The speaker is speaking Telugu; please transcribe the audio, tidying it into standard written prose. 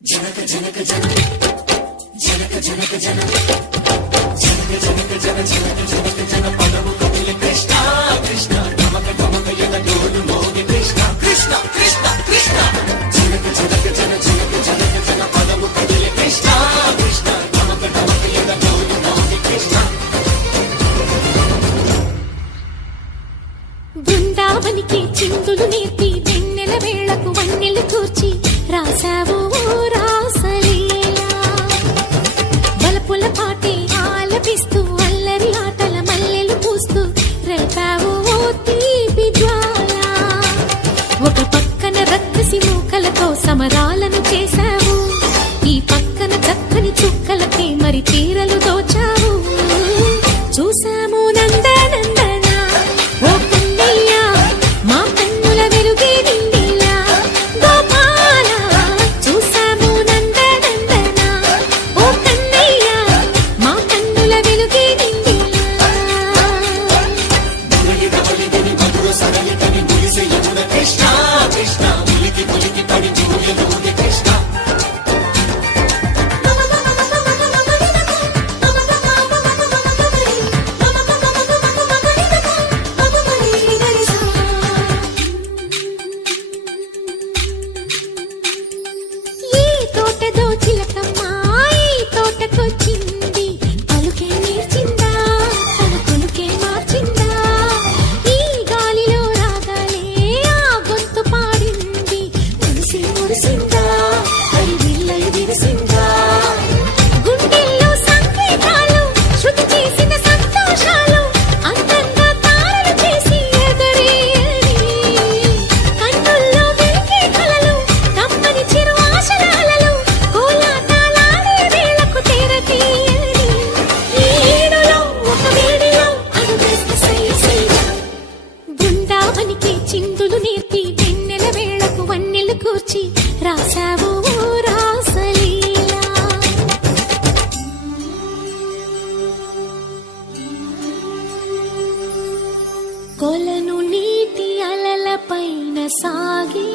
జనక జనక జన జనక జనక జన జనక జనక జన జనక జనక జన పదము కదిలి కృష్ణ కృష్ణ నమక నమక యన డోలు మోగి కృష్ణ కృష్ణ కృష్ణ కృష్ణ జనక జనక జన జనక జనక జన పదము కదిలి కృష్ణ కృష్ణ నమక నమక యన డోలు మోగి కృష్ణ బృందావనికి చిందులు నేర్పి వెన్నెల వేళకు వన్నెలు కూర్చి రాసావు రాసలీలా బలపుల పాటే ఆలపిస్తూ అల్లరి ఆటల మల్లెలు పూస్తూ రేపావు తీపి జ్వాల ఒక పక్కన రక్కసి మూకలతో సమరాలను చేశావు ఈ పక్కన చక్కని చుక్కలకి మరి తీరలు దోచావు చూసాము నందనందన ఓ కన్నయ్య మా కన్నుల వెలుగే నిండిలా గోపాల చూసాము నందనందన ఓ కన్నయ్య మా కన్నుల వెలుగే నిండిలా ములిగి నవలిని మధుర సరళికని ములిసే యమున కృష్ణ కృష్ణ ములిగి ములిగి పడి జిగుయలుగే కృష్ణ ఈ తోటదో చిలకమ్మ ఈ తోటకొచ్చింది పలుకే నేర్చిందా తన కొలుకే మార్చిందా ఈ గాలిలో రాగాలే ఆ గొంతు పాడింది మురిసి మురిసిందా హరి విల్లై విరిసిందా గుండెల్లో సంకేతాలు శృతి చేసిన సంతోషాలు అందంగా తారలు చేసి ఎగరేయని కన్నుల్లో వెలిగే కలలు కమ్మని చిరు ఆశనాలలో కోలాటాలాడే వేళకు తెరతీయని ఈ ఏడులో ఒక వేడిలో అడుగేస్తే సై సై బృందావనికి చిందులు నేర్పి వెన్నెల వేళకు వన్నెలు కూర్చి రాసావు రాసలీలా కొలను నీటి అలల పైన సాగే